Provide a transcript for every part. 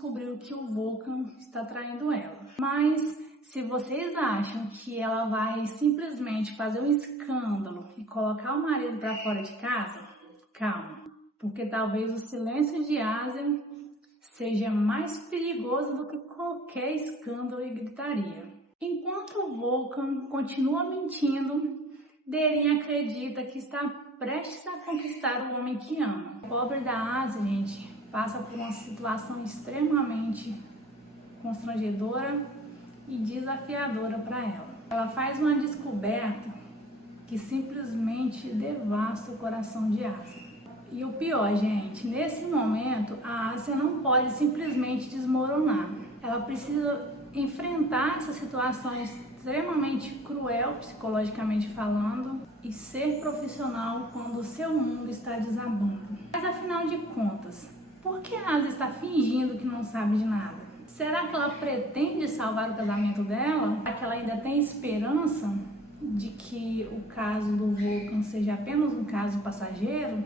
descobriu que o Volkan está traindo ela. Mas se vocês acham que ela vai simplesmente fazer um escândalo e colocar o marido para fora de casa, calma, porque talvez o silêncio de Asia seja mais perigoso do que qualquer escândalo e gritaria. Enquanto o Volkan continua mentindo, Derin acredita que está prestes a conquistar o homem que ama. O pobre da Asia, gente, passa por uma situação extremamente constrangedora e desafiadora para ela. Ela faz uma descoberta que simplesmente devasta o coração de Asia. E o pior, gente, nesse momento a Asia não pode simplesmente desmoronar. Ela precisa enfrentar essa situação extremamente cruel, psicologicamente falando, e ser profissional quando o seu mundo está desabando. Mas afinal de contas, por que a Asia está fingindo que não sabe de nada? Será que ela pretende salvar o casamento dela? Será que ela ainda tem esperança de que o caso do Volkan seja apenas um caso passageiro?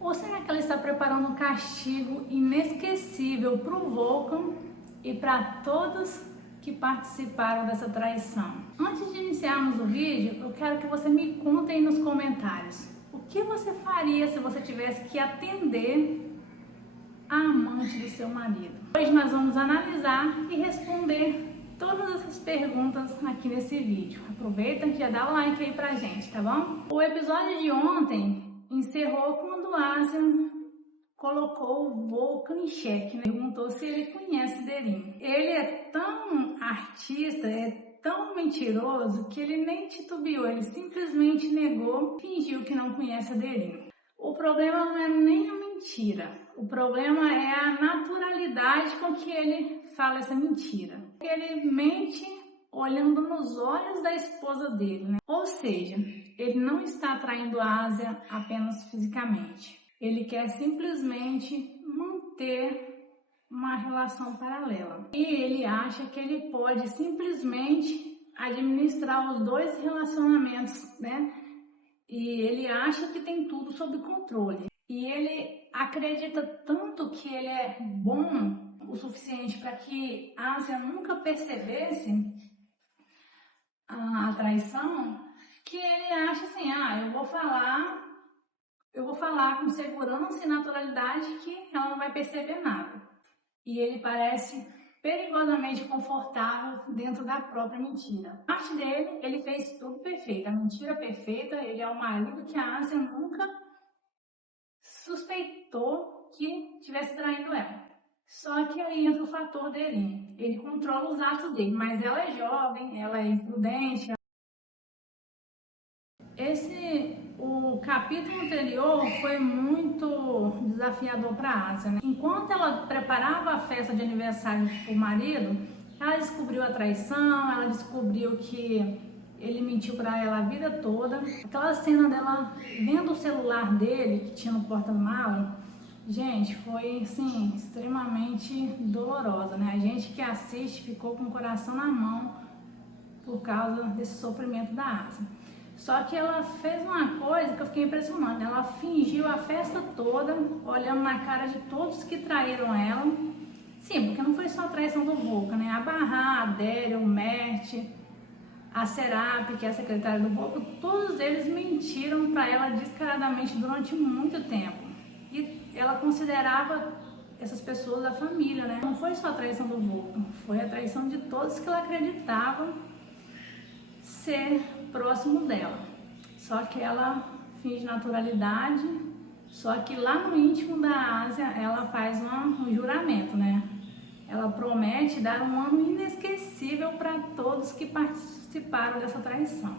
Ou será que ela está preparando um castigo inesquecível para o Volkan e para todos que participaram dessa traição? Antes de iniciarmos o vídeo, eu quero que você me conte aí nos comentários o que você faria se você tivesse que atender a amante do seu marido. Hoje nós vamos analisar e responder todas essas perguntas aqui nesse vídeo. Aproveita e já dá o like aí pra gente, tá bom? O episódio de ontem encerrou quando Asia colocou o Volkan em xeque, né? Perguntou se ele conhece Derin. Ele é tão artista, é tão mentiroso que ele nem titubeou, ele simplesmente negou, fingiu que não conhece a Derin. O problema não é nem a mentira, o problema é a naturalidade com que ele fala essa mentira. Ele mente olhando nos olhos da esposa dele, né? Ou seja, ele não está traindo a Asia apenas fisicamente. Ele quer simplesmente manter uma relação paralela. E ele acha que ele pode simplesmente administrar os dois relacionamentos, né? E ele acha que tem tudo sob controle. E ele acredita tanto que ele é bom o suficiente para que a Asia nunca percebesse a traição, que ele acha assim, eu vou falar com segurança e naturalidade que ela não vai perceber nada. E ele parece perigosamente confortável dentro da própria mentira. A parte dele, ele fez tudo perfeito, a mentira perfeita, ele é o marido que a Asia nunca suspeitou que tivesse traindo ela. Só que aí entra o fator dele. Ele controla os atos dele, mas ela é jovem, ela é imprudente. O capítulo anterior foi muito desafiador para a Asia, né? Enquanto ela preparava a festa de aniversário para o marido, ela descobriu a traição, ela descobriu que ele mentiu para ela a vida toda. Aquela cena dela vendo o celular dele, que tinha no porta-mala, gente, foi assim, extremamente dolorosa, né? A gente que assiste ficou com o coração na mão por causa desse sofrimento da Asia. Só que ela fez uma coisa que eu fiquei impressionada. Ela fingiu a festa toda, olhando na cara de todos que traíram ela. Sim, porque não foi só a traição do Volkan, né? A Bahar, a Deria, o Mert, a Serap, que é a secretária do Volkan, todos eles mentiram para ela descaradamente durante muito tempo. E ela considerava essas pessoas a família, né? Não foi só a traição do Volkan, foi a traição de todos que ela acreditava ser próximo dela. Só que ela finge naturalidade, só que lá no íntimo da Asia ela faz um juramento, né? Ela promete dar um ano inesquecível para todos que participaram dessa traição.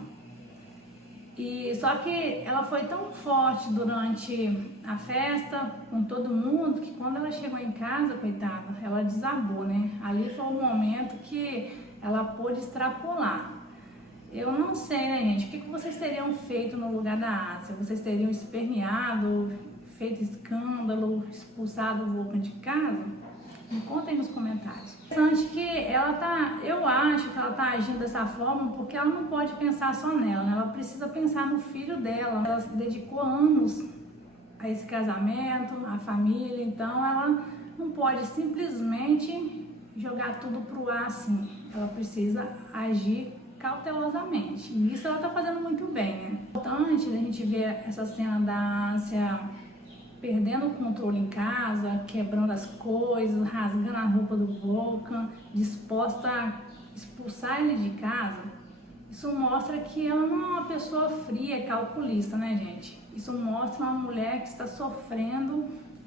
E só que ela foi tão forte durante a festa com todo mundo que quando ela chegou em casa, coitada, ela desabou, né? Ali foi o momento que ela pôde extrapolar. Eu não sei, né, gente? O que vocês teriam feito no lugar da Asia? Vocês teriam esperneado, feito escândalo, expulsado o Volkan de casa? Me conta aí nos comentários. Interessante que eu acho que ela tá agindo dessa forma porque ela não pode pensar só nela, né? Ela precisa pensar no filho dela. Ela se dedicou anos a esse casamento, a família, então ela não pode simplesmente jogar tudo pro ar assim. Ela precisa agir cautelosamente. E isso ela tá fazendo muito bem, né? É importante a gente ver essa cena da Ássia perdendo o controle em casa, quebrando as coisas, rasgando a roupa do Volkan, disposta a expulsar ele de casa. Isso mostra que ela não é uma pessoa fria, calculista, né, gente? Isso mostra uma mulher que está sofrendo,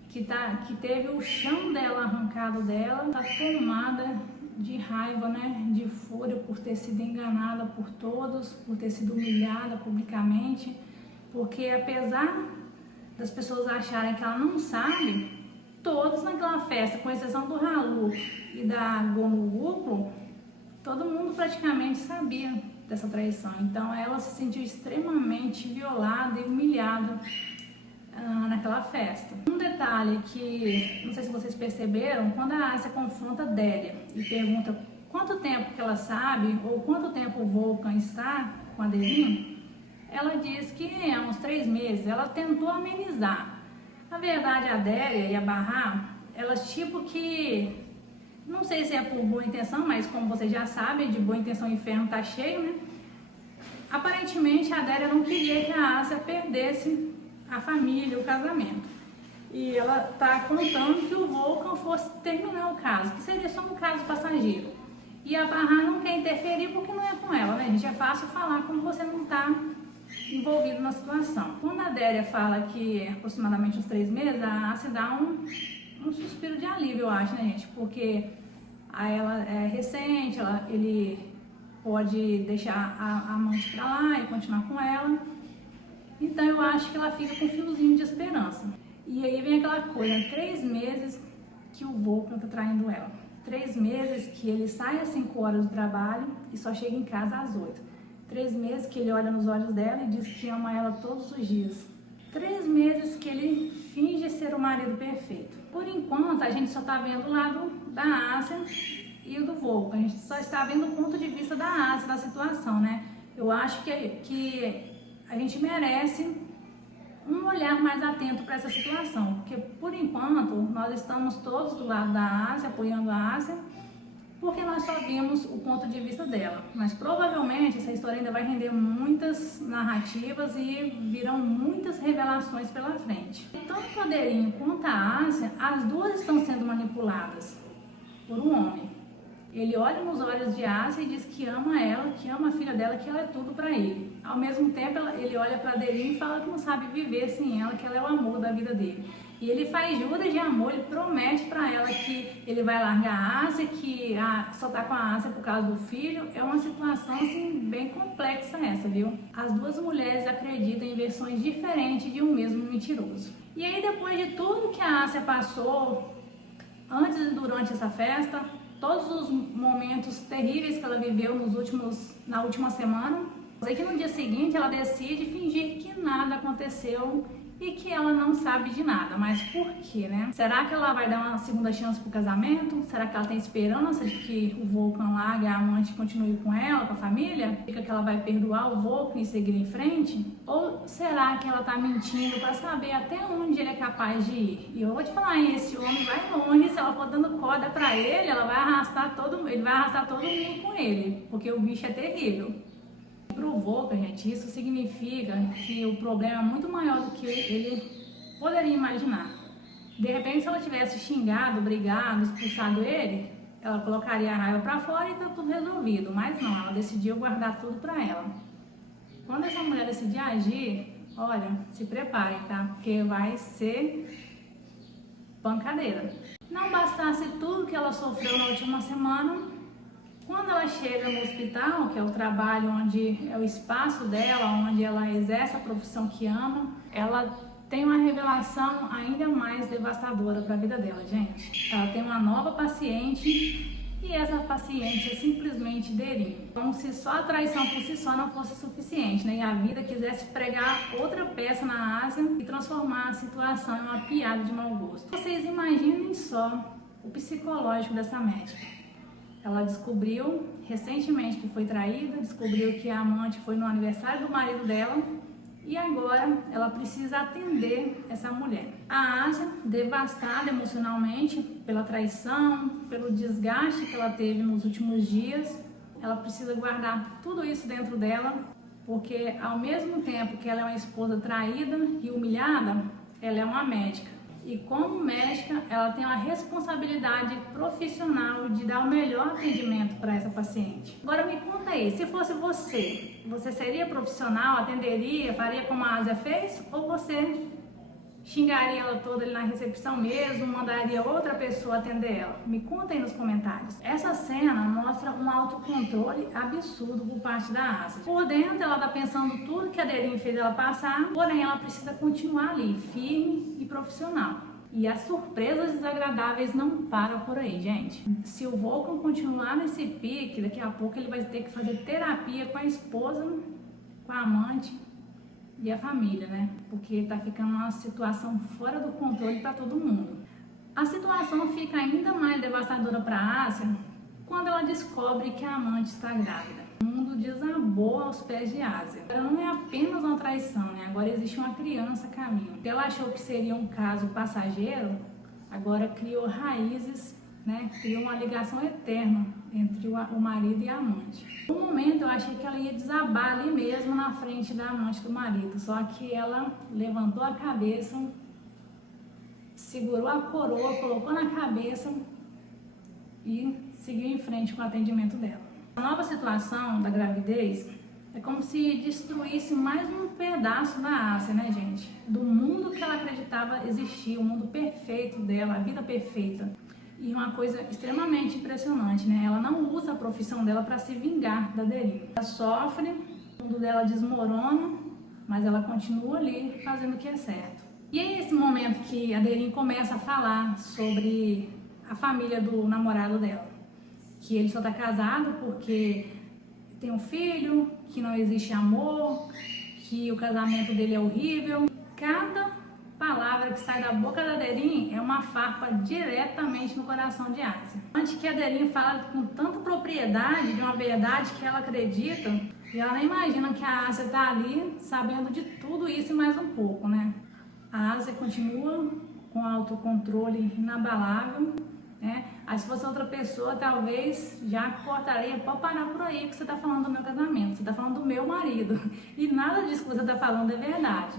que teve o chão dela arrancado dela, está tomada de raiva, né, de fúria por ter sido enganada por todos, por ter sido humilhada publicamente, porque apesar das pessoas acharem que ela não sabe, todos naquela festa, com exceção do Ralu e da Gonuguco, todo mundo praticamente sabia dessa traição. Então ela se sentiu extremamente violada e humilhada naquela festa. Um detalhe que, não sei se vocês perceberam, quando a Ássia confronta Delia e pergunta quanto tempo que ela sabe ou quanto tempo o Volkan está com a Derin, ela diz que há uns 3 meses. Ela tentou amenizar. Na verdade, a Delia e a Bahar, elas tipo que, não sei se é por boa intenção, mas como vocês já sabem, de boa intenção o inferno tá cheio, né? Aparentemente a Delia não queria que a Ássia perdesse a família, o casamento. E ela tá contando que o Volkan fosse terminar o caso, que seria só um caso passageiro. E a Bahar não quer interferir porque não é com ela, né, gente? É fácil falar quando você não tá envolvido na situação. Quando a Delia fala que é aproximadamente uns 3 meses, a Ássia dá um suspiro de alívio, eu acho, né, gente? Porque ela é recente, ele pode deixar a amante pra lá e continuar com ela. Então eu acho que ela fica com um fiozinho de esperança. E aí vem aquela coisa, 3 meses que o Volkan tá traindo ela. 3 meses que ele sai às 5 horas do trabalho e só chega em casa às 8. 3 meses que ele olha nos olhos dela e diz que ama ela todos os dias. 3 meses que ele finge ser o marido perfeito. Por enquanto, a gente só tá vendo o lado da Ássia e o do Volkan. A gente só está vendo o ponto de vista da Ássia da situação, né? Eu acho que a gente merece um olhar mais atento para essa situação, porque por enquanto nós estamos todos do lado da Ássia, apoiando a Ássia, porque nós só vimos o ponto de vista dela. Mas provavelmente essa história ainda vai render muitas narrativas e virão muitas revelações pela frente. Tanto a Derin quanto a Ássia, as duas estão sendo manipuladas por um homem. Ele olha nos olhos de Ássia e diz que ama ela, que ama a filha dela, que ela é tudo para ele. Ao mesmo tempo, ele olha para Derin e fala que não sabe viver sem ela, que ela é o amor da vida dele. E ele faz juras de amor, ele promete para ela que ele vai largar a Ássia, que só tá com a Ássia por causa do filho. É uma situação assim bem complexa essa, viu? As duas mulheres acreditam em versões diferentes de um mesmo mentiroso. E aí, depois de tudo que a Ássia passou, antes e durante essa festa, todos os momentos terríveis que ela viveu na última semana, aí que no dia seguinte ela decide fingir que nada aconteceu e que ela não sabe de nada. Mas por quê, né? Será que ela vai dar uma segunda chance pro casamento? Será que ela tem esperança de que o Volkan largue a amante e continue com ela, com a família? Fica que ela vai perdoar o Volkan e seguir em frente? Ou será que ela tá mentindo para saber até onde ele é capaz de ir? E eu vou te falar, esse homem vai longe. Se ela for dando corda para ele, ele vai arrastar todo mundo com ele, porque o bicho é terrível. Pro Volkan, gente, isso significa que o problema é muito maior do que ele poderia imaginar. De repente, se ela tivesse xingado, brigado, expulsado ele, ela colocaria a raiva pra fora e tá tudo resolvido. Mas não, ela decidiu guardar tudo pra ela. Quando essa mulher decidir agir, olha, se preparem, tá? Porque vai ser pancadeira. Não bastasse tudo que ela sofreu na última semana, quando ela chega no hospital, que é o trabalho onde é o espaço dela, onde ela exerce a profissão que ama, ela tem uma revelação ainda mais devastadora para a vida dela, gente. Ela tem uma nova paciente e essa paciente é simplesmente Derin. Como se só a traição por si só não fosse suficiente, né? E a vida quisesse pregar outra peça na Ásia e transformar a situação em uma piada de mau gosto. Vocês imaginem só o psicológico dessa médica. Ela descobriu recentemente que foi traída, descobriu que a amante foi no aniversário do marido dela E agora ela precisa atender essa mulher. A Ásia, devastada emocionalmente pela traição, pelo desgaste que ela teve nos últimos dias, ela precisa guardar tudo isso dentro dela, porque ao mesmo tempo que ela é uma esposa traída e humilhada, ela é uma médica. E como médica, ela tem uma responsabilidade profissional de dar o melhor atendimento para essa paciente. Agora me conta aí, se fosse você seria profissional, atenderia, faria como a Ásia fez? Ou você xingaria ela toda ali na recepção mesmo, mandaria outra pessoa atender ela? Me conta aí nos comentários. Essa cena mostra um autocontrole absurdo por parte da Ásia. Por dentro ela tá pensando tudo que a Derin fez ela passar, porém ela precisa continuar ali, firme e profissional. E as surpresas desagradáveis não param por aí, gente. Se o Volkan continuar nesse pique, daqui a pouco ele vai ter que fazer terapia com a esposa, com a amante e a família, né? Porque tá ficando uma situação fora do controle para todo mundo. A situação fica ainda mais devastadora para a Ásia quando ela descobre que a amante está grávida. O mundo desabou aos pés de Ásia. Agora não é apenas uma traição, né? Agora existe uma criança a caminho. Ela achou que seria um caso passageiro, agora criou raízes, né? Criou uma ligação eterna entre o marido e a amante. No momento eu achei que ela ia desabar ali mesmo na frente da amante do marido, só que ela levantou a cabeça, segurou a coroa, colocou na cabeça e seguiu em frente com o atendimento dela. A nova situação da gravidez é como se destruísse mais um pedaço da Ásia, né, gente? Do mundo que ela acreditava existir, o mundo perfeito dela, a vida perfeita. E uma coisa extremamente impressionante, né? Ela não usa a profissão dela para se vingar da Derin. Ela sofre, o mundo dela desmorona, mas ela continua ali fazendo o que é certo. E é esse momento que a Derin começa a falar sobre a família do namorado dela. Que ele só tá casado porque tem um filho, que não existe amor, que o casamento dele é horrível. Cada palavra que sai da boca da Derin é uma farpa diretamente no coração de Ásia. Antes que a Derin fala com tanta propriedade de uma verdade que ela acredita, e ela nem imagina que a Ásia tá ali sabendo de tudo isso e mais um pouco, né? A Ásia continua com autocontrole inabalável, né? Aí se fosse outra pessoa, talvez já cortaria, pode parar por aí que você tá falando do meu casamento, você tá falando do meu marido. E nada disso que você tá falando é verdade.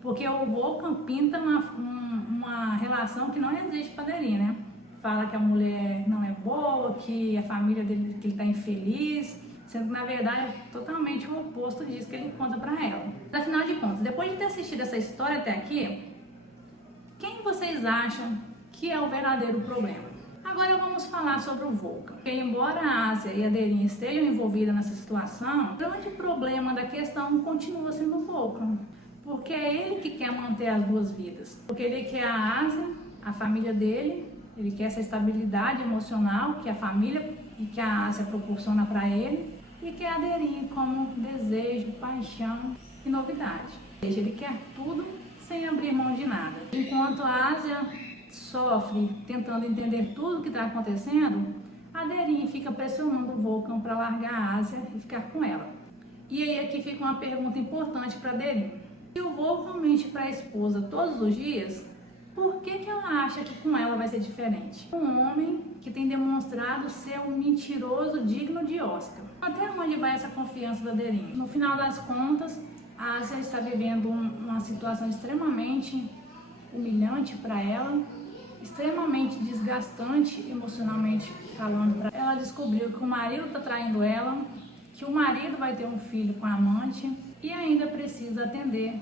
Porque o Volkan pinta uma relação que não existe para Derin, né? Fala que a mulher não é boa, que a família dele, que ele tá infeliz, sendo que na verdade é totalmente o oposto disso que ele conta para ela. Afinal de contas, depois de ter assistido essa história até aqui, quem vocês acham que é o verdadeiro problema? Agora vamos falar sobre o Volkan. Porque embora a Ásia e a Derin estejam envolvidas nessa situação, o grande problema da questão continua sendo o Volkan. Porque é ele que quer manter as duas vidas. Porque ele quer a Ásia, a família dele, ele quer essa estabilidade emocional que a família e que a Ásia proporciona para ele, e quer a Derin como desejo, paixão e novidade. Ele quer tudo sem abrir mão de nada. Enquanto a Ásia sofre tentando entender tudo o que está acontecendo, a Derin fica pressionando o Volkan para largar a Ásia e ficar com ela. E aí aqui fica uma pergunta importante para a Derin. Se o Volkan mente para a esposa todos os dias, por que ela acha que com ela vai ser diferente? Um homem que tem demonstrado ser um mentiroso digno de Oscar. Até onde vai essa confiança da Derin? No final das contas, a Ásia está vivendo uma situação extremamente humilhante para ela, extremamente desgastante emocionalmente falando. Ela descobriu que o marido está traindo ela, que o marido vai ter um filho com a amante e ainda precisa atender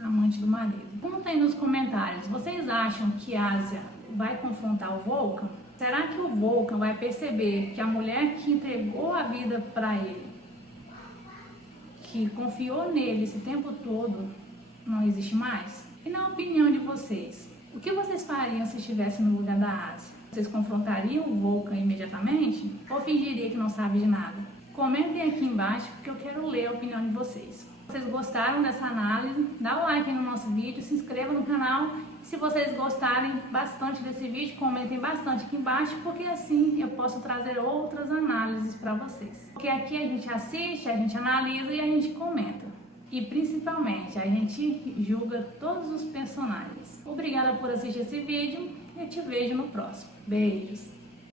a amante do marido. Contem nos comentários, vocês acham que a Ásia vai confrontar o Volkan? Será que o Volkan vai perceber que a mulher que entregou a vida para ele, que confiou nele esse tempo todo, não existe mais? E na opinião de vocês, o que vocês fariam se estivessem no lugar da Ásia? Vocês confrontariam o Volkan imediatamente? Ou fingiria que não sabe de nada? Comentem aqui embaixo porque eu quero ler a opinião de vocês. Se vocês gostaram dessa análise, dá o like no nosso vídeo, se inscreva no canal. Se vocês gostarem bastante desse vídeo, comentem bastante aqui embaixo, porque assim eu posso trazer outras análises para vocês. Porque aqui a gente assiste, a gente analisa e a gente comenta. e principalmente a gente julga todos os personagens. Obrigada por assistir esse vídeo e eu te vejo no próximo. Beijos!